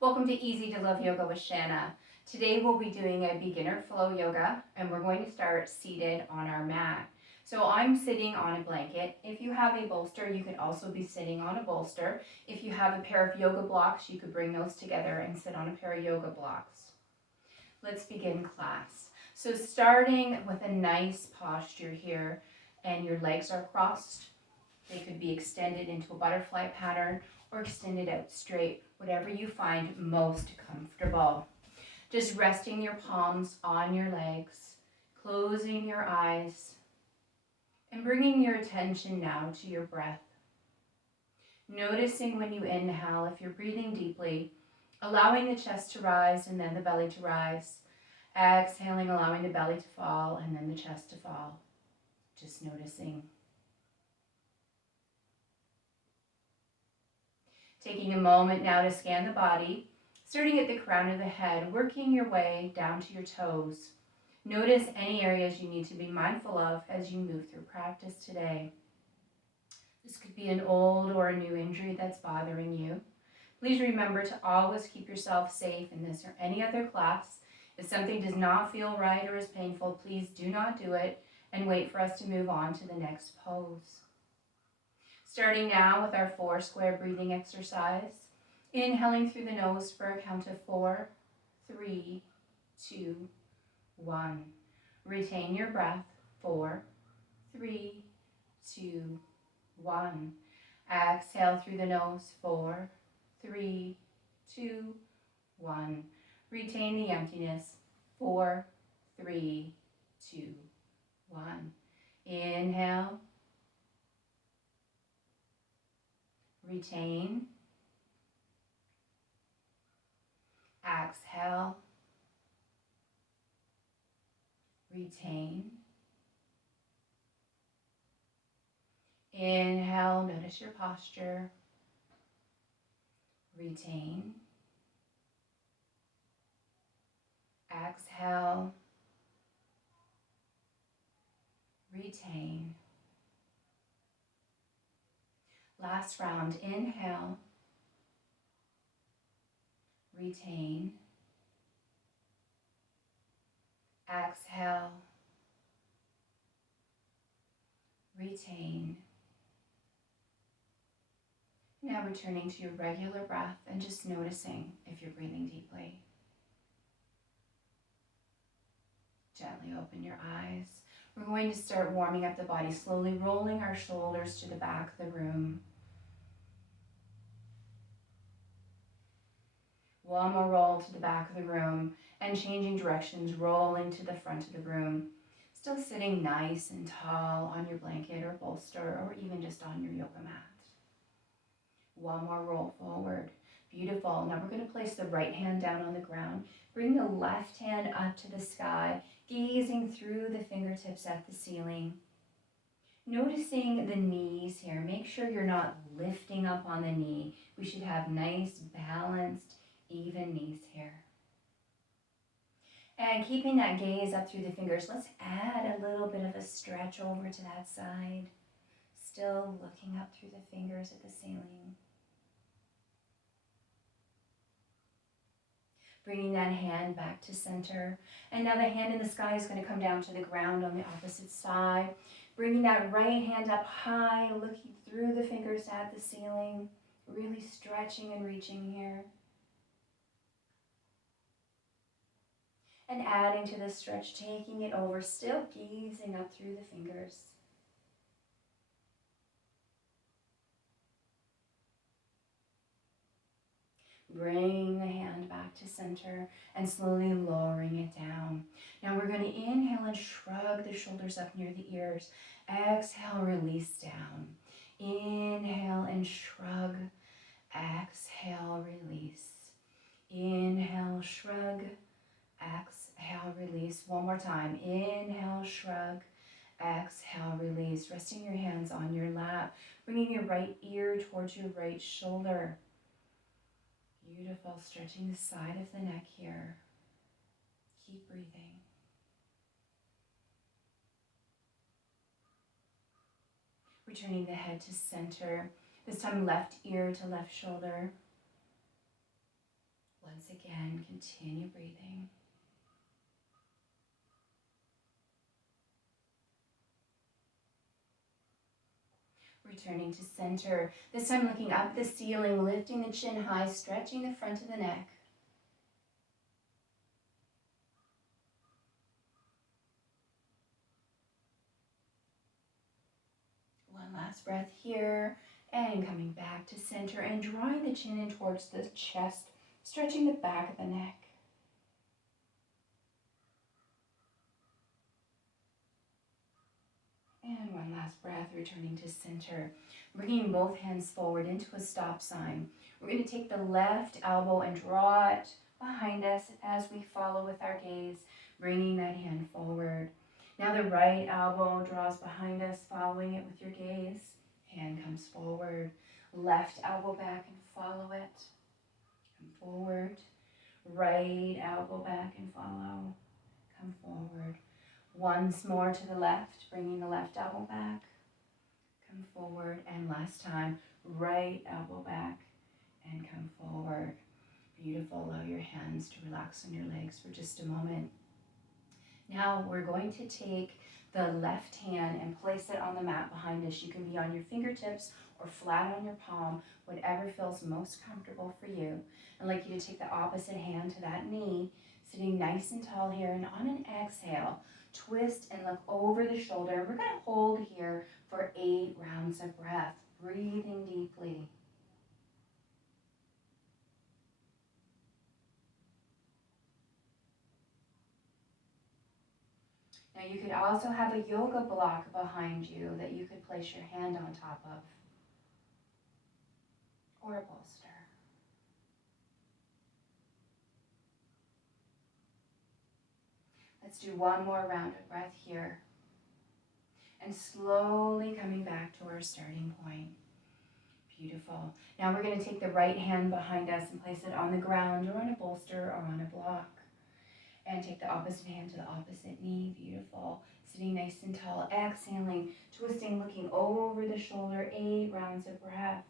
Welcome to Easy to Love Yoga with Shanna. Today we'll be doing a beginner flow yoga and we're going to start seated on our mat. So I'm sitting on a blanket. If you have a bolster, you could also be sitting on a bolster. If you have a pair of yoga blocks, you could bring those together and sit on a pair of yoga blocks. Let's begin class. So starting with a nice posture here, and your legs are crossed. They could be extended into a butterfly pattern or extended out straight, whatever you find most comfortable. Just resting your palms on your legs, closing your eyes, and bringing your attention now to your breath. Noticing when you inhale, if you're breathing deeply, allowing the chest to rise and then the belly to rise. Exhaling, allowing the belly to fall and then the chest to fall. Just noticing. Taking a moment now to scan the body, starting at the crown of the head, working your way down to your toes. Notice any areas you need to be mindful of as you move through practice today. This could be an old or a new injury that's bothering you. Please remember to always keep yourself safe in this or any other class. If something does not feel right or is painful, please do not do it and wait for us to move on to the next pose. Starting now with our 4 square breathing exercise. Inhaling through the nose for a count of 4, 3, 2, 1. Retain your breath. 4, 3, 2, 1. Exhale through the nose. 4, 3, 2, 1. Retain the emptiness. 4, 3, 2, 1. Inhale. Retain. Exhale. Retain. Inhale, notice your posture. Retain. Exhale. Retain. Last round, inhale. Retain. Exhale. Retain. Now returning to your regular breath and just noticing if you're breathing deeply. Gently open your eyes. We're going to start warming up the body, slowly rolling our shoulders to the back of the room. One more roll to the back of the room and changing directions, rolling to the front of the room. Still sitting nice and tall on your blanket or bolster or even just on your yoga mat. One more roll forward. Beautiful. Now we're going to place the right hand down on the ground. Bring the left hand up to the sky, gazing through the fingertips at the ceiling. Noticing the knees here. Make sure you're not lifting up on the knee. We should have nice, balanced, even knees here. And keeping that gaze up through the fingers, let's add a little bit of a stretch over to that side. Still looking up through the fingers at the ceiling. Bringing that hand back to center. And now the hand in the sky is going to come down to the ground on the opposite side. Bringing that right hand up high, looking through the fingers at the ceiling. Really stretching and reaching here. And adding to the stretch, taking it over, still gazing up through the fingers. Bring the hand back to center and slowly lowering it down. Now we're going to inhale and shrug the shoulders up near the ears. Exhale, release down. Inhale and shrug. Exhale, release. Inhale, shrug. Exhale, release. One more time. Inhale, shrug. Exhale, release. Resting your hands on your lap. Bringing your right ear towards your right shoulder. Beautiful. Stretching the side of the neck here. Keep breathing. Returning the head to center. This time left ear to left shoulder. Once again, continue breathing. Returning to center, this time looking up the ceiling, lifting the chin high, stretching the front of the neck. One last breath here, and coming back to center and drawing the chin in towards the chest, stretching the back of the neck. And one last breath, returning to center. Bringing both hands forward into a stop sign. We're going to take the left elbow and draw it behind us as we follow with our gaze, bringing that hand forward. Now the right elbow draws behind us, following it with your gaze. Hand comes forward. Left elbow back and follow it. Come forward. Right elbow back and follow. Come forward. Once more to the left, bringing the left elbow back. Come forward. And last time, right elbow back and come forward. Beautiful. Allow your hands to relax on your legs for just a moment. Now we're going to take the left hand and place it on the mat behind us. You can be on your fingertips or flat on your palm, whatever feels most comfortable for you. I'd like you to take the opposite hand to that knee, sitting nice and tall here, and on an exhale, twist and look over the shoulder. We're going to hold here for 8 rounds of breath, breathing deeply. Now you could also have a yoga block behind you that you could place your hand on top of, or a bolster. Let's do one more round of breath here. And slowly coming back to our starting point. Beautiful. Now we're going to take the right hand behind us and place it on the ground or on a bolster or on a block. And take the opposite hand to the opposite knee. Beautiful. Sitting nice and tall. Exhaling, twisting, looking over the shoulder. 8 rounds of breath.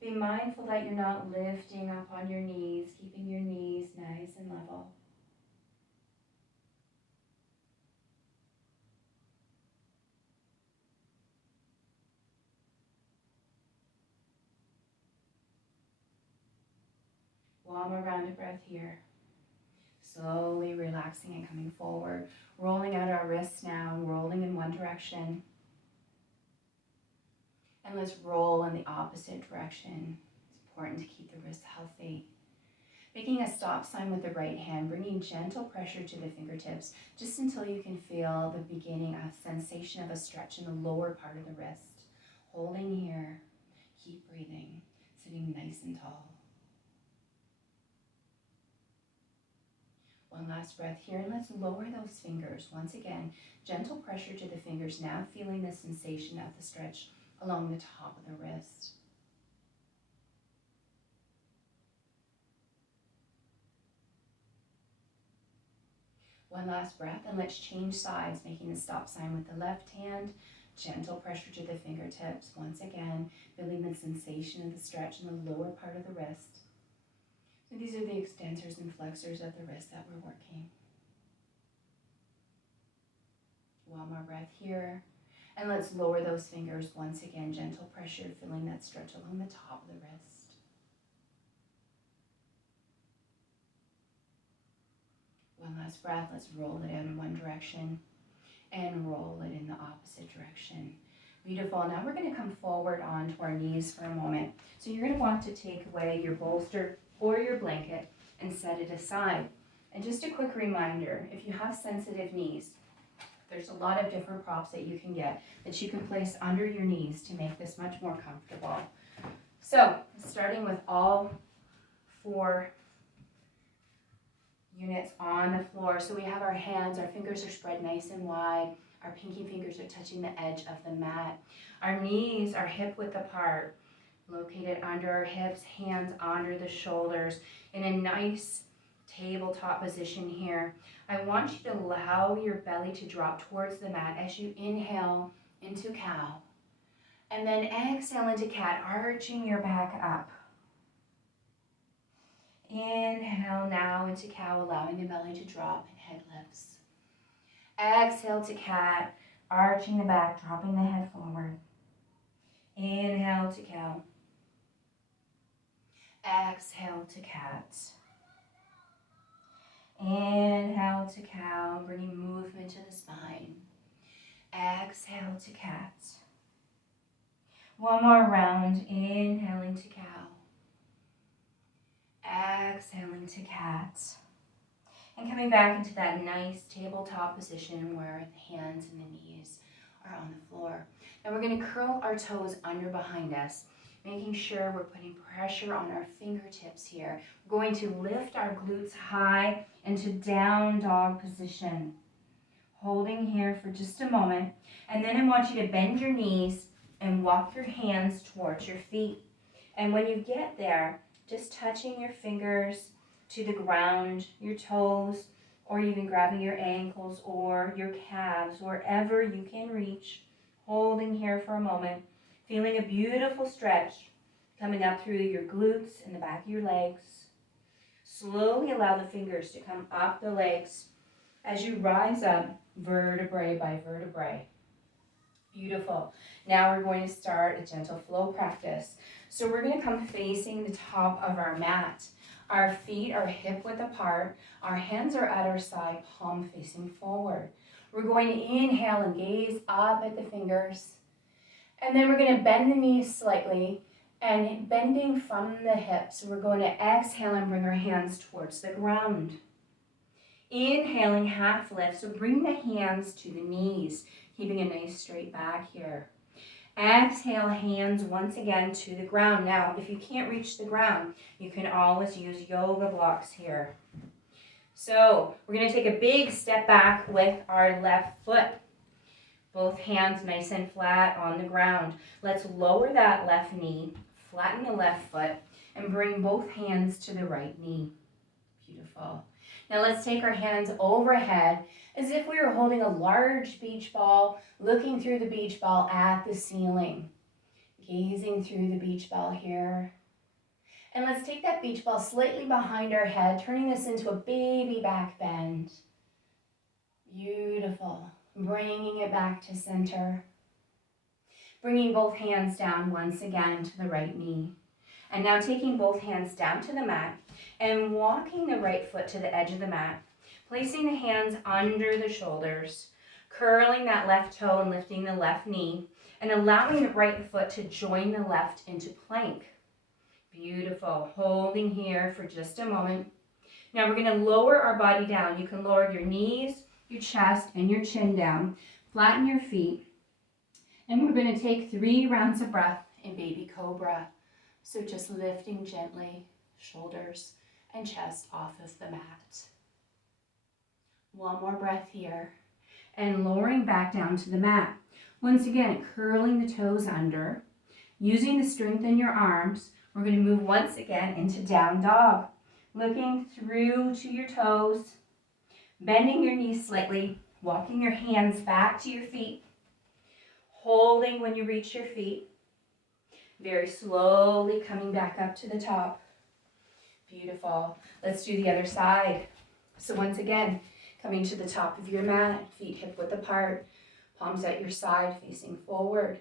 Be mindful that you're not lifting up on your knees, keeping your knees nice and level. One more round of breath here. Slowly relaxing and coming forward. Rolling out our wrists now, rolling in one direction. And let's roll in the opposite direction. It's important to keep the wrists healthy. Making a stop sign with the right hand, bringing gentle pressure to the fingertips, just until you can feel the beginning of sensation of a stretch in the lower part of the wrist. Holding here, keep breathing, sitting nice and tall. One last breath here, and let's lower those fingers. Once again, gentle pressure to the fingers, now feeling the sensation of the stretch along the top of the wrist. One last breath, and let's change sides, making the stop sign with the left hand. Gentle pressure to the fingertips. Once again, feeling the sensation of the stretch in the lower part of the wrist. So these are the extensors and flexors of the wrist that we're working. One more breath here. And let's lower those fingers. Once again, gentle pressure, feeling that stretch along the top of the wrist. One last breath. Let's roll it out in one direction and roll it in the opposite direction. Beautiful. Now we're going to come forward onto our knees for a moment. So you're going to want to take away your bolster or your blanket and set it aside. And just a quick reminder, if you have sensitive knees, there's a lot of different props that you can get that you can place under your knees to make this much more comfortable. So starting with all 4 units on the floor. So we have our hands, our fingers are spread nice and wide. Our pinky fingers are touching the edge of the mat. Our knees are hip width apart, located under our hips, hands under the shoulders in a nice tabletop position here. I want you to allow your belly to drop towards the mat as you inhale into cow. And then exhale into cat, arching your back up. Inhale now into cow, allowing the belly to drop and head lifts. Exhale to cat, arching the back, dropping the head forward. Inhale to cow. Exhale to cat. Inhale to cow, bringing movement to the spine. Exhale to cat. One more round, inhaling to cow. Exhaling to cat. And coming back into that nice tabletop position where the hands and the knees are on the floor. And we're going to curl our toes under behind us, making sure we're putting pressure on our fingertips here. We're going to lift our glutes high into down dog position. Holding here for just a moment. And then I want you to bend your knees and walk your hands towards your feet. And when you get there, just touching your fingers to the ground, your toes, or even grabbing your ankles or your calves, wherever you can reach. Holding here for a moment, feeling a beautiful stretch coming up through your glutes and the back of your legs. Slowly allow the fingers to come up the legs as you rise up vertebrae by vertebrae. Beautiful. Now we're going to start a gentle flow practice. So we're going to come facing the top of our mat. Our feet are hip width apart. Our hands are at our side, palm facing forward. We're going to inhale and gaze up at the fingers. And then we're going to bend the knees slightly and bending from the hips. We're going to exhale and bring our hands towards the ground. Inhaling, half lift. So bring the hands to the knees, keeping a nice straight back here. Exhale, hands once again to the ground. Now, if you can't reach the ground, you can always use yoga blocks here. So we're going to take a big step back with our left foot. Both hands nice and flat on the ground. Let's lower that left knee, flatten the left foot, and bring both hands to the right knee. Beautiful. Now let's take our hands overhead as if we were holding a large beach ball, looking through the beach ball at the ceiling. Gazing through the beach ball here. And let's take that beach ball slightly behind our head, turning this into a baby back bend. Beautiful. Bringing it back to center. Bringing both hands down once again to the right knee. And now taking both hands down to the mat and walking the right foot to the edge of the mat. Placing the hands under the shoulders. Curling that left toe and lifting the left knee. And allowing the right foot to join the left into plank. Beautiful. Holding here for just a moment. Now we're going to lower our body down. You can lower your knees, your chest, and your chin down. Flatten your feet. And we're going to take 3 rounds of breath in baby cobra. So just lifting gently, shoulders and chest off of the mat. One more breath here. And lowering back down to the mat. Once again, curling the toes under. Using the strength in your arms, we're going to move once again into down dog. Looking through to your toes. Bending your knees slightly. Walking your hands back to your feet. Holding when you reach your feet. Very slowly coming back up to the top. Beautiful. Let's do the other side. So once again, coming to the top of your mat, feet hip width apart, palms at your side facing forward.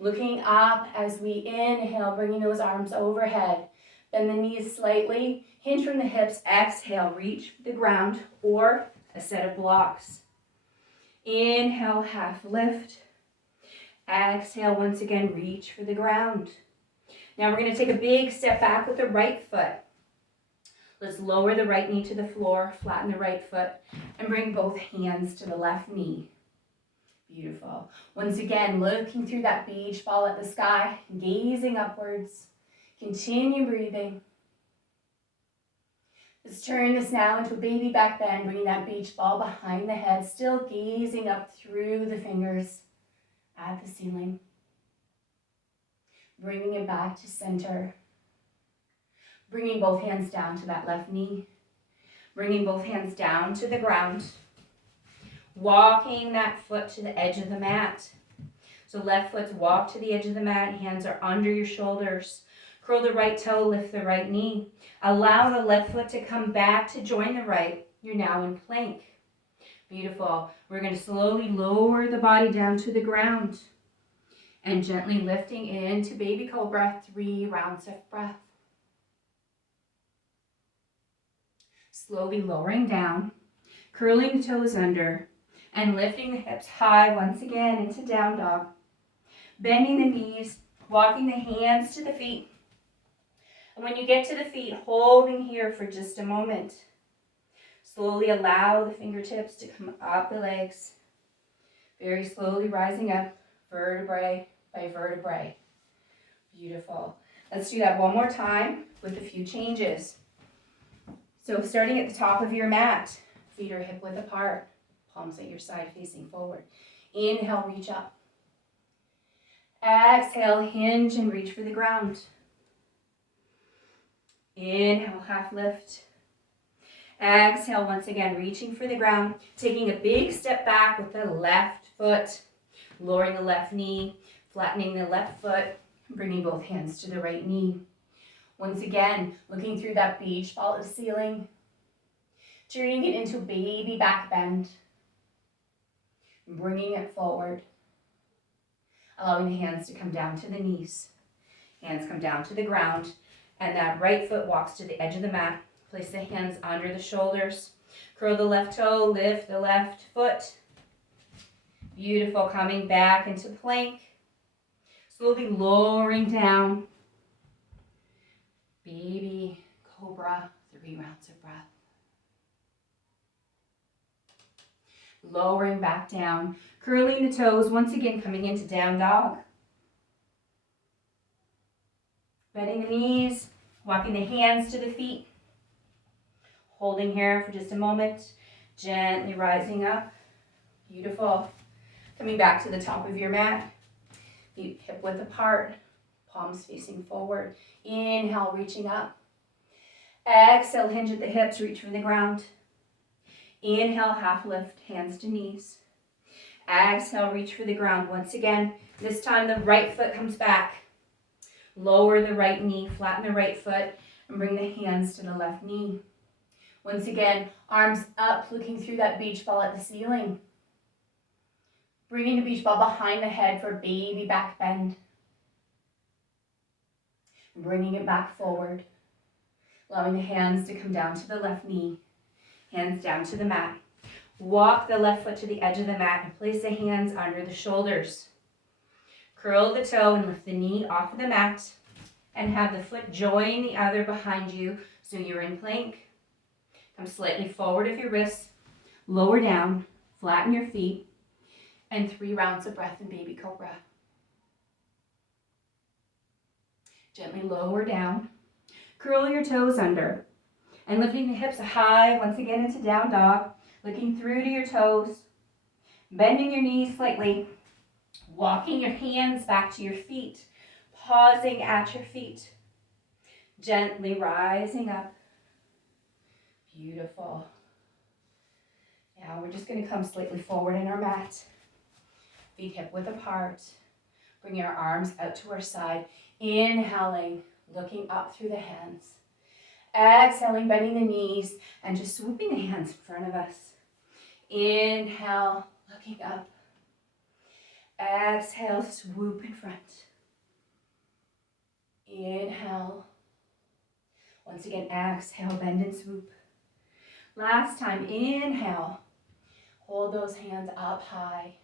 Looking up as we inhale, bringing those arms overhead. Bend the knees slightly, hinge from the hips, exhale, reach the ground or a set of blocks. Inhale, half lift. Exhale, once again, reach for the ground. Now we're going to take a big step back with the right foot. Let's lower the right knee to the floor, flatten the right foot, and bring both hands to the left knee. Beautiful. Once again, looking through that beach ball at the sky, gazing upwards. Continue breathing. Let's turn this now into a baby back bend, bringing that beach ball behind the head, still gazing up through the fingers at the ceiling. Bringing it back to center. Bringing both hands down to that left knee. Bringing both hands down to the ground. Walking that foot to the edge of the mat. So left foot's walk to the edge of the mat. Hands are under your shoulders. Curl the right toe, lift the right knee. Allow the left foot to come back to join the right. You're now in plank. Beautiful. We're going to slowly lower the body down to the ground and gently lifting into baby cobra, 3 rounds of breath. Slowly lowering down, curling the toes under, and lifting the hips high once again into down dog. Bending the knees, walking the hands to the feet. And when you get to the feet, holding here for just a moment. Slowly allow the fingertips to come up the legs. Very slowly rising up, vertebrae by vertebrae. Beautiful. Let's do that one more time with a few changes. So starting at the top of your mat, feet are hip width apart, palms at your side facing forward. Inhale, reach up. Exhale, hinge and reach for the ground. Inhale, half lift. Exhale, once again, reaching for the ground, taking a big step back with the left foot, lowering the left knee, flattening the left foot, bringing both hands to the right knee. Once again, looking through that beach ball at the ceiling, turning it into baby back bend, bringing it forward, allowing the hands to come down to the knees. Hands come down to the ground, and that right foot walks to the edge of the mat. Place the hands under the shoulders. Curl the left toe, lift the left foot. Beautiful, coming back into plank. Slowly lowering down. Baby cobra, 3 rounds of breath. Lowering back down. Curling the toes, once again coming into down dog. Bending the knees, walking the hands to the feet. Holding here for just a moment, gently rising up. Beautiful. Coming back to the top of your mat, feet hip width apart, palms facing forward. Inhale, reaching up. Exhale, hinge at the hips, reach for the ground. Inhale, half lift, hands to knees. Exhale, reach for the ground once again. This time the right foot comes back. Lower the right knee, flatten the right foot, and bring the hands to the left knee. Once again, arms up, looking through that beach ball at the ceiling. Bringing the beach ball behind the head for baby back bend. Bringing it back forward. Allowing the hands to come down to the left knee. Hands down to the mat. Walk the left foot to the edge of the mat and place the hands under the shoulders. Curl the toe and lift the knee off of the mat. And have the foot join the other behind you so you're in plank. Come slightly forward of your wrists, lower down, flatten your feet, and 3 rounds of breath in baby cobra. Gently lower down, curl your toes under, and lifting the hips high once again into down dog, looking through to your toes, bending your knees slightly, walking your hands back to your feet, pausing at your feet, gently rising up. Beautiful. Now we're just going to come slightly forward in our mat. Feet hip width apart. Bring our arms out to our side. Inhaling, looking up through the hands. Exhaling, bending the knees and just swooping the hands in front of us. Inhale, looking up. Exhale, swoop in front. Inhale. Once again, exhale, bend and swoop. Last time, inhale. Hold those hands up high.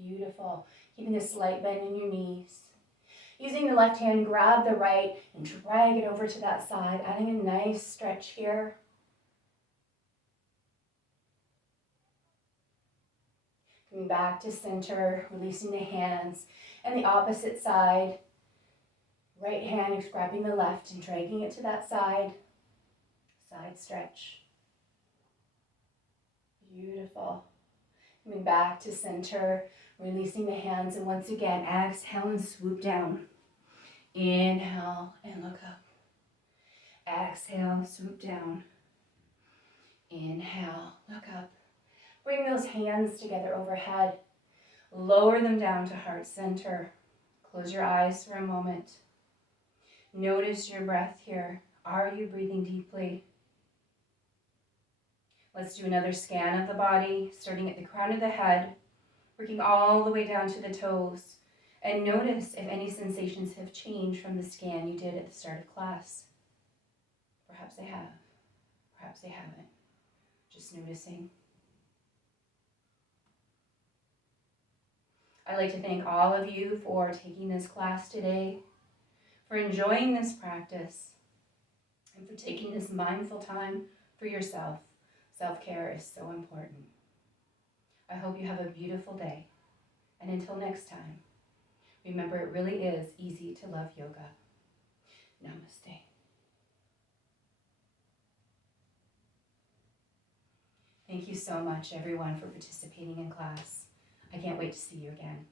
Beautiful. Keeping a slight bend in your knees. Using the left hand, grab the right and drag it over to that side, adding a nice stretch here. Coming back to center, releasing the hands. And the opposite side. Right hand is grabbing the left and dragging it to that side. Side stretch. Beautiful. Coming back to center, releasing the hands, and once again, exhale and swoop down. Inhale and look up. Exhale, swoop down. Inhale, look up. Bring those hands together overhead. Lower them down to heart center. Close your eyes for a moment. Notice your breath here. Are you breathing deeply? Let's do another scan of the body, starting at the crown of the head, working all the way down to the toes. And notice if any sensations have changed from the scan you did at the start of class. Perhaps they have, perhaps they haven't. Just noticing. I'd like to thank all of you for taking this class today, for enjoying this practice, and for taking this mindful time for yourself. Self-care is so important. I hope you have a beautiful day. And until next time, remember it really is easy to love yoga. Namaste. Thank you so much, everyone, for participating in class. I can't wait to see you again.